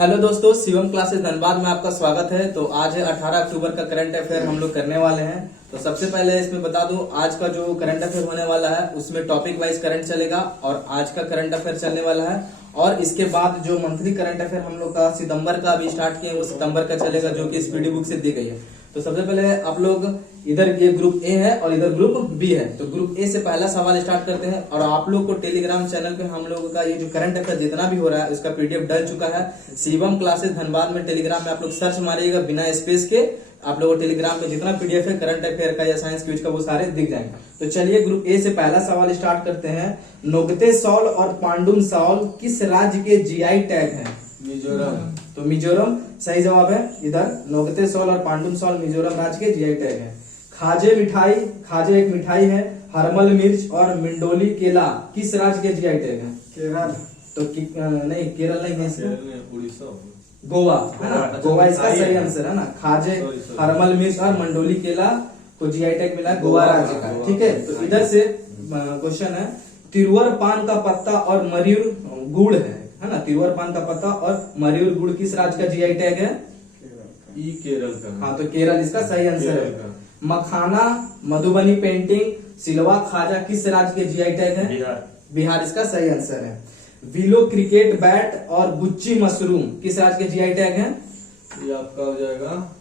Hello दोस्तों, Shivam classes Dhanbad में आपका स्वागत है। तो आज है 18 अक्टूबर का करंट अफेयर हम लोग करने वाले हैं। तो सबसे पहले इसमें बता दूं, आज का जो करंट अफेयर होने वाला है उसमें टॉपिक वाइज करंट चलेगा और आज का करंट अफेयर चलने वाला है। और इसके बाद जो मंथली करंट अफेयर हम लोग का सितंबर का अभी स्टार्ट किए वो सितंबर का चलेगा, जो कि स्पीडी बुक से दी गई है। तो सबसे पहले आप लोग इधर ये ग्रुप ए है और इधर ग्रुप बी है। तो ग्रुप ए से पहला सवाल स्टार्ट करते हैं। और आप लोग को टेलीग्राम चैनल पे हम लोगों का ये जो करंट अफेयर जितना भी हो रहा है उसका पीडीएफ डल चुका है। शिवम क्लासेस धनबाद में टेलीग्राम में आप लोग सर्च मारिएगा बिना स्पेस के, आप लोगों को टेलीग्राम में जितना पीडीएफ है करंट अफेयर का या साइंस क्विज का वो सारे दिख जाएंगे। तो चलिए ग्रुप ए से पहला सवाल स्टार्ट करते हैं। नोगते सॉल और पांडुम सॉल किस राज्य के जीआई टैग हैं? मिजोरम। तो मिजोरम सही जवाब है। इधर नोगते सॉल और पांडुम सॉल मिजोरम राज्य के जीआई टैग है। खाजे मिठाई, खाजे एक मिठाई है, हरमल मिर्च और मिंडोली केला किस राज्य के जीआई टैग है? केरल। तो नहीं, केरल नहीं है इसका, उड़ीसा, गोवा है ना। गोवा इसका सही आंसर है ना। खाजे, हरमल मिर्च और मंडोली केला को जीआई टैग मिला गोवा राज्य का। ठीक है, तो इधर से क्वेश्चन है, तिरुवर पान का पत्ता और मयूर गुड़ है ना। तिरुवर पान का पत्ता और मयूर गुड़ किस राज्य का जीआई टैग है? केरल का। हाँ, तो केरल इसका सही आंसर है। मखाना, मधुबनी पेंटिंग, सिलवा खाजा किस राज्य के जीआई टैग है? बिहार। बिहार इसका सही आंसर है। विलो क्रिकेट बैट और गुच्ची मशरूम किस राज्य के जीआई टैग है? ये आपका हो जाएगा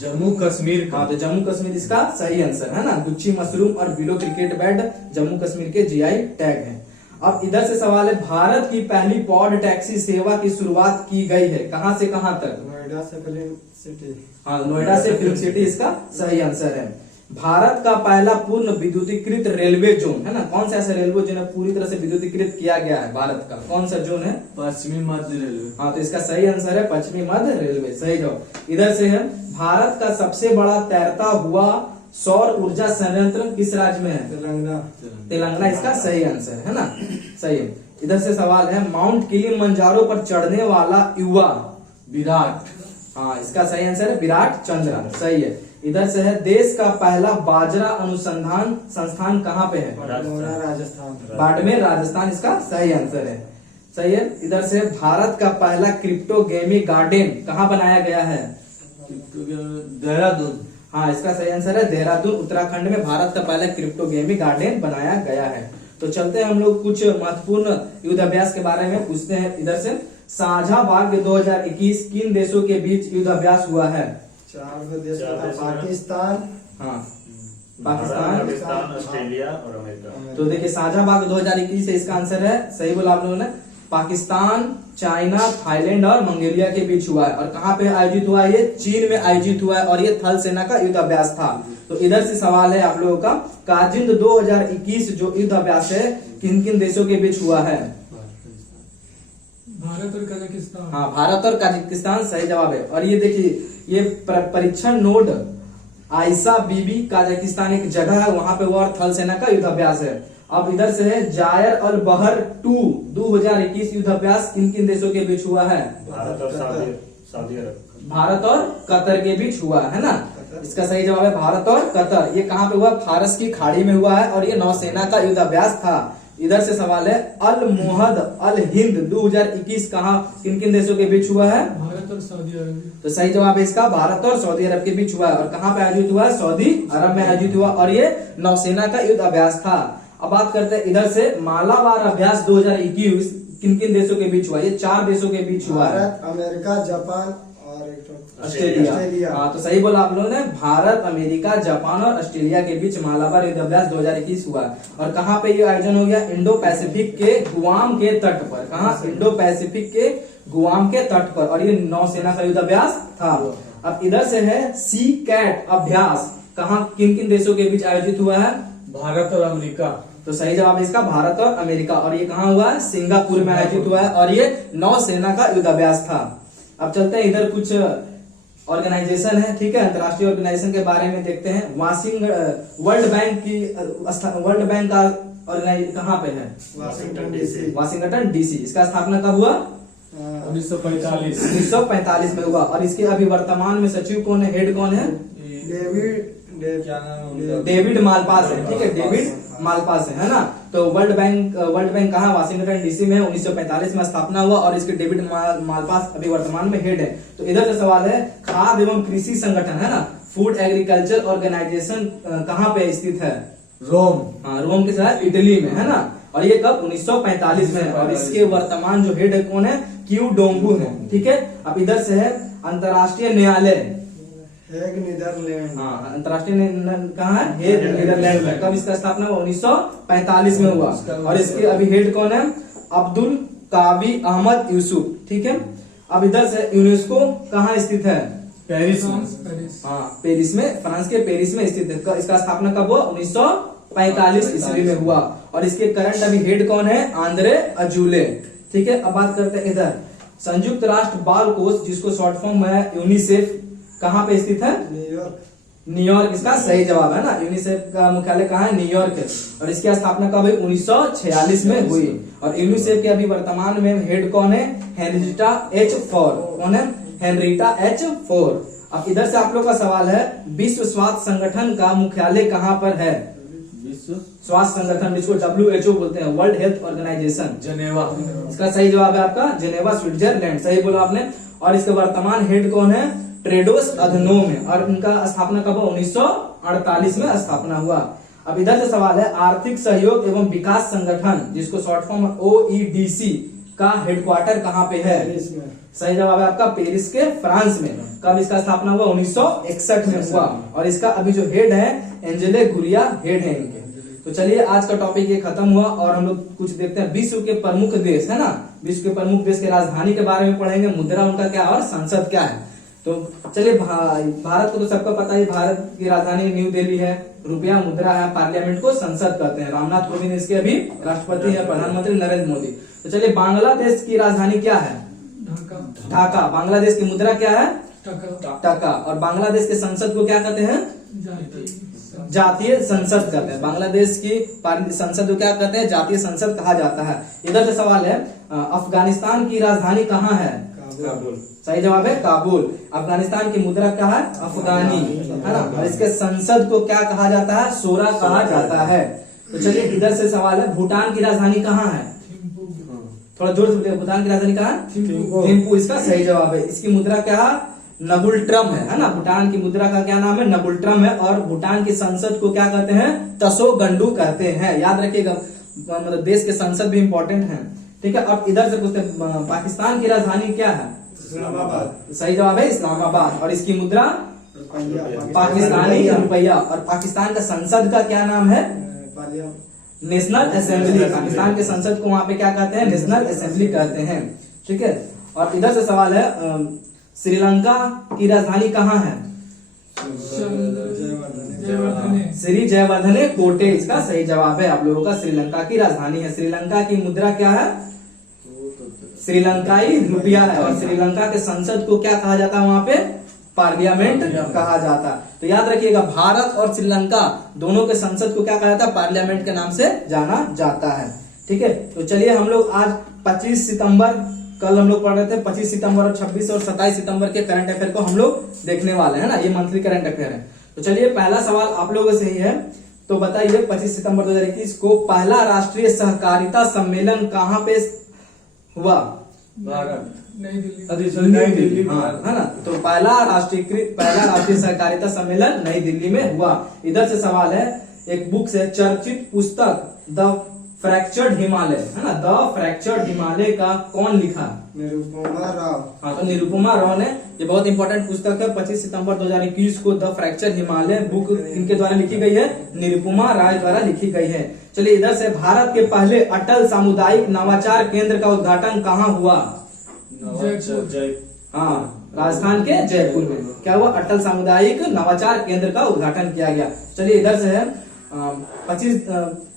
जम्मू कश्मीर का। हाँ, तो जम्मू कश्मीर इसका सही आंसर है ना। गुच्ची मशरूम और willow cricket bat Jammu Kashmir के जीआई टैग है। अब इधर से सवाल है, भारत की पहली पॉड टैक्सी सेवा की शुरुआत की गई है कहां से कहां तक? नोएडा से फिल्म सिटी। हाँ, नोएडा से फिल्म सिटी इसका सही आंसर है। भारत का पहला पूर्ण विद्युतीकृत रेलवे जोन है ना। कौन सा ऐसा रेलवे जोन है पूरी तरह से विद्युतीकृत किया गया है भारत का? कौन सा जोन है? पश्चिमी मध्य रेलवे। हाँ, तो इसका सही आंसर है पश्चिमी मध्य रेलवे। सही जवाब। इधर से है, भारत का सबसे बड़ा तैरता हुआ सौर ऊर्जा संयंत्र किस राज्य में है? तेलंगाना। तेलंगाना इसका सही आंसर है ना। सही है। इधर से सवाल है, माउंट किलिमंजारो पर चढ़ने वाला युवा? विराट। हाँ, इसका सही आंसर है विराट चंद्रा। सही है। इधर से है, देश का पहला बाजरा अनुसंधान संस्थान कहाँ पे है? राजस्थान। बाड़मेर राजस्थान इसका सही आंसर है। सही है। इधर से, भारत का पहला क्रिप्टो गेमिंग गार्डन कहाँ बनाया गया है? देहरादून। हाँ, इसका सही आंसर है देहरादून उत्तराखंड में भारत का पहला क्रिप्टो गेमिंग गार्डन बनाया गया है। तो चलते हैं हम लोग कुछ महत्वपूर्ण युद्ध अभ्यास के बारे में पूछते हैं। इधर से, साझा भाग्य 2021 किन देशों के बीच युद्ध अभ्यास हुआ है? 4 देश, पाकिस्तान। हाँ, पाकिस्तान, ऑस्ट्रेलिया और अमेरिका। तो देखिए साझा भाग 2021 से इसका आंसर है, सही बोला आप लोगों ने। पाकिस्तान, चाइना, थाईलैंड और मंगोलिया के बीच हुआ है। और कहाँ पे आयोजित हुआ है? ये चीन में आयोजित हुआ है और ये थल सेना का युद्ध अभ्यास था। तो इधर से सवाल है आप लोगों का, कारगिल 2021 जो युद्ध अभ्यास है किन किन देशों के बीच हुआ है? भारत और कजाकिस्तान। हाँ, भारत और कजाकिस्तान सही जवाब है। और ये देखिए, ये परीक्षण नोड आयसा बीबी कजाकिस्तान एक जगह है, वहां पे वो और थल सेना का युद्ध अभ्यास है। अब इधर से है, जायर अल बहर 2 2021 युद्ध अभ्यास किन किन देशों के बीच हुआ है? भारत और सऊदी अरब। भारत और कतर के बीच हुआ है ना। इसका सही जवाब है भारत और कतर। ये कहाँ पे हुआ? फारस की खाड़ी में हुआ है और ये नौसेना का युद्ध अभ्यास था। इधर से सवाल है, अल मुहद अल हिंद 2021 कहाँ किन किन देशों के बीच हुआ है? भारत और सऊदी अरब। तो सही जवाब है इसका भारत और सऊदी अरब के बीच हुआ है। और कहाँ पे आयोजित हुआ है? सऊदी अरब में आयोजित हुआ और ये नौसेना का युद्ध अभ्यास था। अब बात करते हैं इधर से, मालाबार अभ्यास 2021 किन किन देशों के बीच हुआ? ये 4 देशों के बीच हुआ है। भारत, अमेरिका, जापान और ऑस्ट्रेलिया। हाँ, तो सही बोला आप लोगों ने। भारत, अमेरिका, जापान और ऑस्ट्रेलिया के बीच मालाबार युद्ध अभ्यास 2021 हुआ। और कहाँ पे ये आयोजन हो गया? इंडो पैसिफिक के गुआम के तट पर। कहाँ? इंडो पैसिफिक के गुआम के तट पर। और ये नौसेना का युद्ध अभ्यास था। अब इधर से है, सी कैट अभ्यास कहाँ किन किन देशों के बीच आयोजित हुआ है? भारत और अमेरिका। तो सही जवाब है इसका भारत और अमेरिका। और ये कहाँ हुआ है? सिंगापुर में आयोजित हुआ है और ये नौसेना का युद्ध अभ्यास था। अब चलते हैं, इधर कुछ ऑर्गेनाइजेशन है, ठीक है, अंतर्राष्ट्रीय ऑर्गेनाइजेशन के बारे में देखते हैं। वर्ल्ड बैंक का ऑर्गेनाइजेशन कहाँ पे है? Washington DC. Washington DC. इसका स्थापना कब हुआ? 1945 में हुआ। और इसके अभी वर्तमान में सचिव कौन है, हेड कौन है? डेविड क्या नाम है? डेविड मालपास है। ठीक है, डेविड मालपा से, है ना। तो वर्ल्ड बैंक कहाँ, वाशिंगटन डीसी में 1945 में स्थापना हुआ और इसके डेविड मालपास अभी वर्तमान में हेड है। तो इधर से सवाल है, खाद्य एवं कृषि संगठन, है ना, फूड एग्रीकल्चर ऑर्गेनाइजेशन कहाँ पे स्थित है? रोम। हाँ, रोम के साथ इटली में, है ना। और ये कब? 1945 में। और इसके वर्तमान जो हेड है कौन है? क्यू डोंगू है, ठीक है। अब इधर से है अंतर्राष्ट्रीय न्यायालय, हेग नीदरलैंड। हाँ, अंतर्राष्ट्रीय कहाँ है? हेग नीदरलैंड में। कब इसका स्थापना हुआ? 1945 में हुआ। और इसके अभी हेड कौन है? अब्दुल कावी अहमद यूसुफ, ठीक है। अब इधर से यूनेस्को कहाँ स्थित है? पेरिस में। पेरिस। हाँ, पेरिस में, फ्रांस के पेरिस में स्थित है। इसका स्थापना कब हुआ? 1945 ईस्वी में हुआ। और इसके करंट अभी हेड कौन है? आंद्रे अजूले, ठीक है। अब बात करते हैं इधर संयुक्त राष्ट्र बाल कोष, जिसको शॉर्ट फॉर्म है यूनिसेफ, कहाँ पे स्थित है? न्यूयॉर्क। न्यूयॉर्क इसका सही जवाब है ना। यूनिसेफ का मुख्यालय कहाँ है? न्यूयॉर्क है। और इसकी स्थापना कब हुई? 1946 में हुई। और यूनिसेफ के अभी वर्तमान में हेड कौन है? Henrietta H four. कौन है? Henrietta H four. अब इधर से आप लोग का सवाल है, विश्व स्वास्थ्य संगठन का मुख्यालय कहाँ पर है? विश्व स्वास्थ्य संगठन, जिसको WHO बोलते हैं, वर्ल्ड हेल्थ ऑर्गेनाइजेशन। जनेवा। इसका सही जवाब है आपका जेनेवा, स्विट्जरलैंड। सही बोला आपने। और इसके वर्तमान हेड कौन है? ट्रेडोस अधनोम है। और इनका स्थापना कब हुआ? 1948 में स्थापना हुआ। अब इधर से सवाल है, आर्थिक सहयोग एवं विकास संगठन, जिसको शॉर्ट फॉर्म OECD का हेडक्वार्टर कहाँ पे है? पेरिस में। सही जवाब है आपका पेरिस के, फ्रांस में। कब इसका स्थापना हुआ? 1961 में हुआ। और इसका अभी जो हेड है एंजेले गुरिया हेड है इनके। तो चलिए आज का टॉपिक ये खत्म हुआ और हम लोग कुछ देखते हैं विश्व के प्रमुख देश, है ना। विश्व के प्रमुख देश के राजधानी के बारे में पढ़ेंगे, मुद्रा उनका क्या और संसद क्या है। तो चलिए, भारत को तो सबको पता है, भारत की राजधानी न्यू दिल्ली है, रुपया मुद्रा है, पार्लियामेंट को संसद कहते हैं, रामनाथ कोविंद इसके अभी राष्ट्रपति है, प्रधानमंत्री नरेंद्र मोदी। तो चलिए, बांग्लादेश की राजधानी क्या है? ढाका। ढाका। बांग्लादेश की मुद्रा क्या है? टका। टका। और बांग्लादेश के संसद को क्या कहते हैं? जातीय संसद कहते हैं। बांग्लादेश की संसद को क्या कहते हैं? जातीय संसद कहा जाता है। इधर से सवाल है, अफगानिस्तान की राजधानी कहाँ है? काबुल। सही जवाब है काबुल। अफगानिस्तान की मुद्रा क्या है? अफगानी, है ना। और इसके संसद को क्या कहा जाता है? शोरा कहा जाता है। तो चलिए, इधर से सवाल है, भूटान की राजधानी कहाँ है? थोड़ा जोर से बोलिए, भूटान की राजधानी कहाँ है? थिम्पू। इसका सही जवाब है। इसकी मुद्रा क्या है? नगुल्ट्रम है ना। भूटान की मुद्रा का क्या नाम है? नगुल्ट्रम है। और भूटान की संसद को क्या कहते हैं? तसो गंडू कहते हैं। याद रखिएगा, मतलब देश के संसद भी इंपॉर्टेंट है, ठीक है। अब इधर से पूछते हैं, पाकिस्तान की राजधानी क्या है? इस्लामाबाद। सही जवाब है इस्लामाबाद। और इसकी मुद्रा पाकिस्तानी रुपया। और पाकिस्तान का संसद का क्या नाम है? National assembly. पाकिस्तान के संसद को वहां पे क्या कहते हैं? नेशनल असेंबली कहते हैं, ठीक है। और इधर से सवाल है, श्रीलंका की राजधानी कहाँ है? श्री जयवर्धने कोटे। इसका सही जवाब है आप लोगों का, श्रीलंका की राजधानी है। श्रीलंका की मुद्रा क्या है? श्रीलंकाई रुपया है। और श्रीलंका के संसद को क्या कहा जाता है वहां पे? पार्लियामेंट कहा जाता है। तो याद रखिएगा, भारत और श्रीलंका दोनों के संसद को क्या कहा जाता है? पार्लियामेंट के नाम से जाना जाता है, ठीक है। तो चलिए, हम लोग आज 25 सितंबर, कल हम लोग पढ़ रहे थे 25 सितंबर और 26 और 27 सितंबर के करंट अफेयर को हम लोग देखने वाले हैं ना। ये मंथली करंट अफेयर है। तो चलिए, पहला सवाल आप लोगों से ही है, तो बताइए 25 सितंबर 2021 को पहला राष्ट्रीय सहकारिता सम्मेलन कहाँ पे हुआ? नई दिल्ली। हाँ, है ना। तो पहला राष्ट्रीय सहकारिता सम्मेलन नई दिल्ली में हुआ। इधर से सवाल है, एक बुक से चर्चित पुस्तक द फ्रैक्चर्ड हिमालय, है ना, द फ्रैक्चर्ड हिमालय का कौन लिखा? निरुपमा राव। हाँ, तो निरुपमा राव ने। ये बहुत इंपॉर्टेंट पुस्तक है। 25 सितंबर 2021 को द फ्रैक्चर्ड हिमालय बुक इनके द्वारा लिखी गई है, निरुपमा राय द्वारा लिखी गई है। चलिए, इधर से भारत के पहले अटल सामुदायिक नवाचार केंद्र का उद्घाटन कहाँ हुआ? हाँ, राजस्थान के जयपुर में क्या हुआ? अटल सामुदायिक नवाचार केंद्र का उद्घाटन किया गया। चलिए, इधर से है 25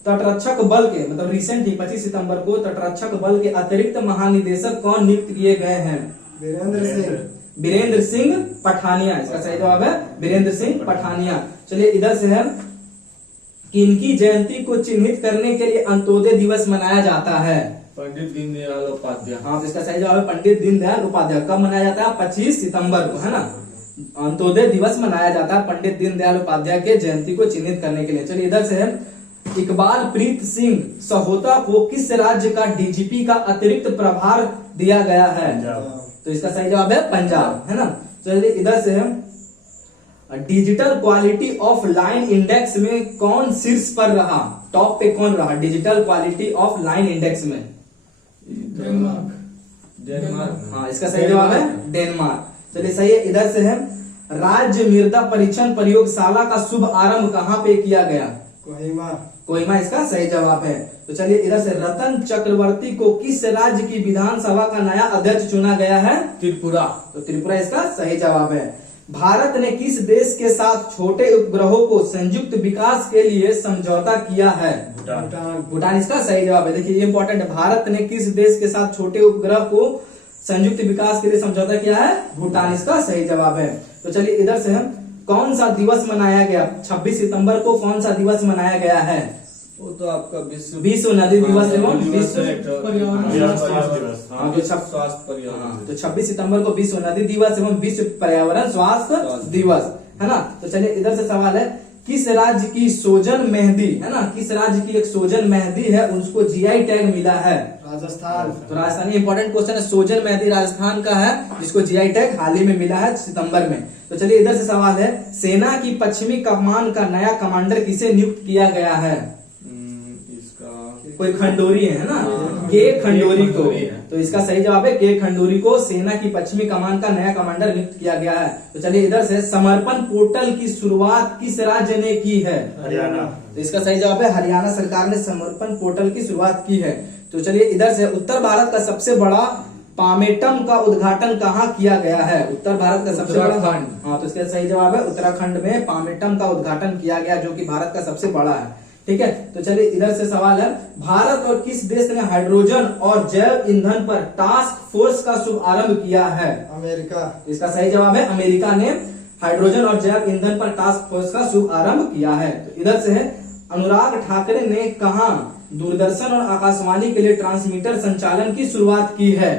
तटरक्षक बल के, मतलब रिसेंटली 25 सितंबर को तटरक्षक बल के अतिरिक्त महानिदेशक कौन नियुक्त किए गए हैं? वीरेंद्र सिंह पठानिया। इसका सही जवाब है वीरेंद्र सिंह पठानिया। चलिए, इधर से है, किनकी जयंती को चिन्हित करने के लिए अंत्योदय दिवस मनाया जाता है? पंडित दीनदयाल उपाध्याय। हाँ, तो इसका सही जवाब है पंडित दीनदयाल उपाध्याय। कब मनाया जाता है? 25 सितंबर को, है ना। अंत्योदय दिवस मनाया जाता है पंडित दीनदयाल उपाध्याय के जयंती को चिन्हित करने के लिए। चलिए, इधर से है, इकबाल प्रीत सिंह सहोता को किस राज्य का डीजीपी का अतिरिक्त प्रभार दिया गया है? पंजाब। तो इसका सही जवाब है पंजाब, है ना। चलिए इधर से हम digital quality of line index में कौन शीर्ष पर रहा? टॉप पे कौन रहा digital quality of line index में? डेनमार्क। हाँ, इसका सही जवाब है डेनमार्क। चलिए सही है। इधर से है राज्य मृदा परीक्षण प्रयोगशाला का शुभ आरंभ कहाँ पे किया गया? कोहिमा। कोहिमा इसका सही जवाब है। तो चलिए इधर से रतन चक्रवर्ती को किस राज्य की विधानसभा का नया अध्यक्ष चुना गया है? त्रिपुरा। तो त्रिपुरा इसका सही जवाब है। भारत ने किस देश के साथ छोटे उपग्रहों को संयुक्त विकास के लिए समझौता किया है? भूटान। भूटान इसका सही जवाब है। देखिए ये इंपॉर्टेंट है, भारत ने किस देश के साथ छोटे उपग्रह को संयुक्त विकास के लिए समझौता किया है? भूटान इसका सही जवाब है। तो चलिए इधर से हम कौन सा दिवस मनाया गया? 26 सितंबर को कौन सा दिवस मनाया गया है? वो तो आपका विश्व नदी दिवस एवं विश्व पर्यावरण स्वास्थ्य दिवस। हाँ, तो स्वास्थ्य पर्यावरण। तो 26 सितंबर को विश्व नदी दिवस एवं विश्व पर्यावरण स्वास्थ्य दिवस, है ना। तो चलिए इधर से सवाल है, किस राज्य की सोजन मेहंदी, है ना, किस राज्य की एक सोजन मेहंदी है उसको जीआई टैग मिला है? राजस्थान। तो राजस्थान, इंपॉर्टेंट क्वेश्चन है। सोजन मेहंदी राजस्थान का है जिसको जीआई टैग हाल ही में मिला है सितंबर में। तो चलिए इधर से सवाल है, सेना की पश्चिमी कमान का नया कमांडर किसे नियुक्त किया गया है? इसका कोई खंडोरी है ना, के खंडोरी को। तो इसका सही जवाब है के खंडोरी को सेना की पश्चिमी कमान का नया कमांडर नियुक्त किया गया है। तो चलिए इधर से समर्पण पोर्टल की शुरुआत किस राज्य ने की है? हरियाणा। तो इसका सही जवाब है हरियाणा सरकार ने समर्पण पोर्टल की शुरुआत की है। तो चलिए इधर से उत्तर भारत का सबसे बड़ा पामेटम का उद्घाटन कहाँ किया गया है? उत्तर भारत का सबसे बड़ा, हाँ, तो इसका सही जवाब है उत्तराखंड में पामेटम का उद्घाटन किया गया जो कि भारत का सबसे बड़ा है। ठीक है। तो चलिए इधर से सवाल है, भारत और किस देश ने हाइड्रोजन और जैव ईंधन पर टास्क फोर्स का शुभारंभ किया है? अमेरिका। इसका सही जवाब है अमेरिका ने हाइड्रोजन और जैव ईंधन पर टास्क फोर्स का शुभारंभ किया है। तो इधर से है, अनुराग ठाकरे ने कहा दूरदर्शन और आकाशवाणी के लिए ट्रांसमीटर संचालन की शुरुआत की है?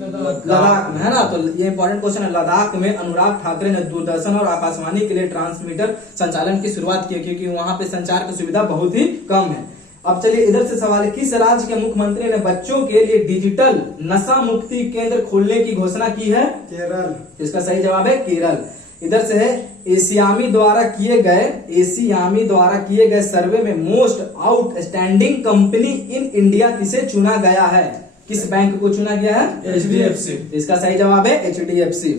लद्दाख में, है ना। तो ये इंपॉर्टेंट क्वेश्चन है, लद्दाख में अनुराग ठाकरे ने दूरदर्शन और आकाशवाणी के लिए ट्रांसमीटर संचालन की शुरुआत की क्योंकि वहां पे संचार की सुविधा बहुत ही कम है। अब चलिए इधर से सवाल है, किस राज्य के मुख्यमंत्री ने बच्चों के लिए डिजिटल नशा मुक्ति केंद्र खोलने की घोषणा की है? केरल। इसका सही जवाब है केरल। इधर से है, एशियामी द्वारा किए गए सर्वे में most outstanding company in India किसे चुना गया है? किस बैंक को चुना गया है? HDFC। इसका सही जवाब है HDFC।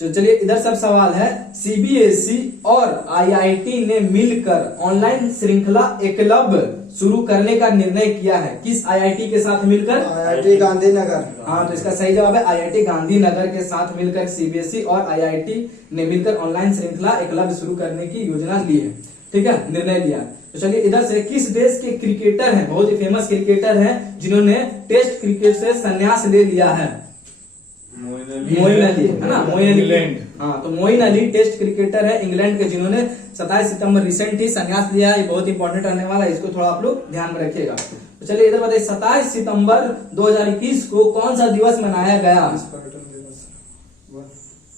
तो चलिए इधर सब सवाल है, सीबीएसई और आईआईटी ने मिलकर ऑनलाइन श्रृंखला एकलव्य शुरू करने का निर्णय किया है। किस आईआईटी के साथ मिलकर? IIT गांधीनगर। हाँ, तो इसका सही जवाब है आईआईटी गांधीनगर के साथ मिलकर सीबीएसई और आईआईटी ने मिलकर ऑनलाइन श्रृंखला एकलव्य शुरू करने की योजना ली है। ठीक है, निर्णय लिया। तो चलिए इधर से, किस देश के क्रिकेटर हैं, बहुत ही फेमस क्रिकेटर हैं जिन्होंने टेस्ट क्रिकेट से संन्यास ले लिया है? मोइन अली, है ना, मोइन अली। इंग्लैंड। हाँ, तो मोइन अली टेस्ट क्रिकेटर है इंग्लैंड के जिन्होंने 27 सितंबर रिसेंट ही संन्यास लिया है। ये बहुत इंपॉर्टेंट रहने वाला है, इसको थोड़ा आप लोग ध्यान में रखिएगा। तो चलिए इधर बताइए, 27 सितंबर 2021 को कौन सा दिवस मनाया गया?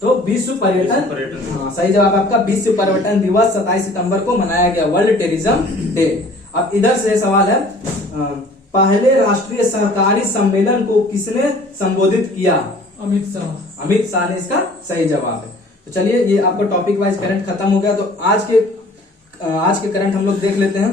तो विश्व पर्यटन, हाँ, सही जवाब आपका विश्व पर्यटन दिवस 27 सितंबर को मनाया गया, वर्ल्ड टूरिज्म डे। अब इधर से सवाल है, पहले राष्ट्रीय सहकारी सम्मेलन को किसने संबोधित किया? अमित शाह। अमित शाह ने इसका सही जवाब है। तो चलिए ये आपका टॉपिक वाइज करंट खत्म हो गया। तो आज के करंट हम लोग देख लेते हैं।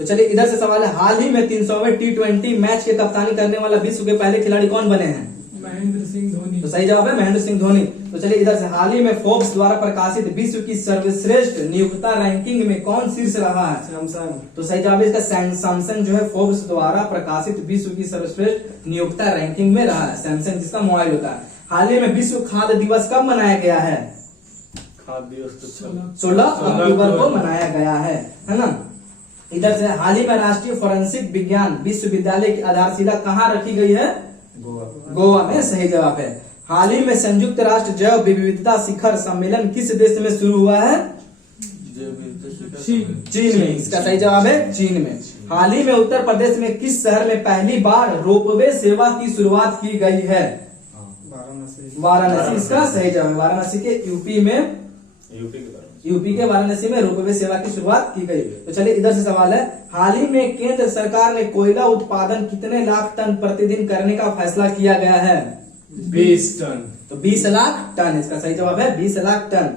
तो चलिए इधर से सवाल है, हाल ही में 300वें T20 मैच की कप्तानी करने वाला विश्व के पहले खिलाड़ी कौन बने हैं? महेंद्र सिंह धोनी। तो सही जवाब है महेंद्र सिंह धोनी। तो चलिए इधर से, हाल ही में फोर्ब्स द्वारा प्रकाशित विश्व की सर्वश्रेष्ठ नियोक्ता रैंकिंग में कौन शीर्ष रहा है? सैमसंग। तो सही जवाब है इसका सैमसंग जो है फोर्ब्स द्वारा प्रकाशित विश्व की सर्वश्रेष्ठ नियोक्ता रैंकिंग में रहा है, सैमसंग जिसका मोबाइल होता है। हाल ही में विश्व खाद्य दिवस कब मनाया गया है? खाद्य दिवस 16 अक्टूबर को मनाया गया है ना। इधर से, हाल ही में राष्ट्रीय फोरेंसिक विज्ञान विश्वविद्यालय की आधारशिला कहाँ रखी गई है? गोवा में, सही जवाब है। हाल ही में संयुक्त राष्ट्र जैव विविधता शिखर सम्मेलन किस देश में शुरू हुआ है? चीन में, इसका सही जवाब है चीन में। हाल ही में उत्तर प्रदेश में किस शहर में पहली बार रोपवे सेवा की शुरुआत की गई है? वाराणसी, इसका सही जवाब। वाराणसी के यूपी में यूपी के वाराणसी में रोपवे सेवा की शुरुआत की गई। तो चलिए इधर से सवाल है, हाल ही में केंद्र सरकार ने कोयला उत्पादन कितने लाख टन प्रतिदिन करने का फैसला किया गया है? 20 टन। तो 20 लाख टन इसका सही जवाब है, 20 लाख टन,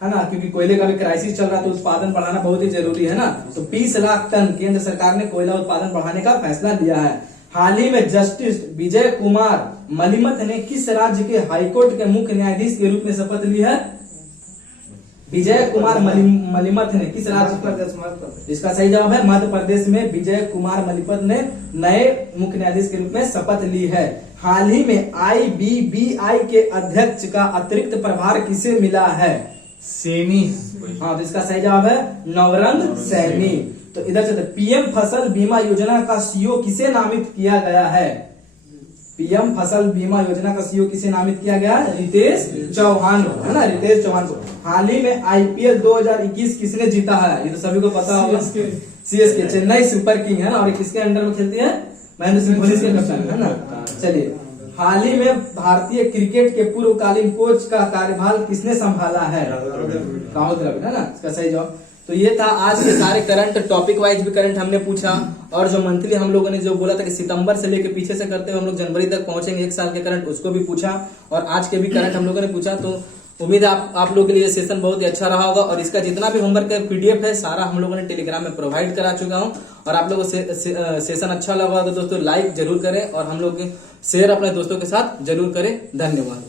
है ना, क्योंकि कोयले का भी क्राइसिस चल रहा है तो उत्पादन बढ़ाना बहुत ही जरूरी है ना। तो 20 लाख टन केंद्र सरकार ने कोयला उत्पादन बढ़ाने का फैसला लिया है। हाल ही में जस्टिस विजय कुमार मलिमथ ने किस राज्य के हाईकोर्ट के मुख्य न्यायाधीश के रूप में शपथ ली है? विजय कुमार मलिमथ ने किस राज्य पर? इसका सही जवाब है मध्य प्रदेश में विजय कुमार मलिमथ ने नए मुख्य न्यायाधीश के रूप में शपथ ली है। हाल ही में IBBI के अध्यक्ष का अतिरिक्त प्रभार किसे मिला है? सैनी। हाँ, तो इसका सही जवाब है नवरंग सैनी। तो इधर से पीएम फसल बीमा योजना का सीईओ किसे नामित किया गया है? पीएम फसल बीमा योजना का सीईओ किसे नामित किया गया है? रितेश चौहान को, है ना, रितेश चौहान को। हाल ही में IPL 2021 किसने जीता है? ये तो सभी को पता होगा, CSK चेन्नई सुपर किंग, है ना, और ये किसके अंडर में खेलती है? महेंद्र सिंह धोनी के कप्तान, है ना। चलिए, हाल ही में भारतीय क्रिकेट के पूर्वकालीन कोच का कार्यभार किसने संभाला है? राहुल द्रविड़, है ना, इसका सही जवाब। तो ये था आज के सारे करंट, टॉपिक वाइज भी करंट हमने पूछा, और जो मंथली हम लोगों ने जो बोला था कि सितंबर से लेके पीछे से करते हुए हम लोग जनवरी तक पहुंचेंगे 1 साल के करंट, उसको भी पूछा, और आज के भी करंट हम लोगों ने पूछा। तो उम्मीद है आप लोगों के लिए सेशन बहुत ही अच्छा रहा होगा, और इसका जितना भी होमवर्क का PDF है सारा हम लोगों ने टेलीग्राम में प्रोवाइड करा चुका हूं। और आप लोगों को सेशन अच्छा लगा तो दोस्तों लाइक जरूर करें, और हम लोग शेयर अपने दोस्तों के साथ जरूर करें। धन्यवाद।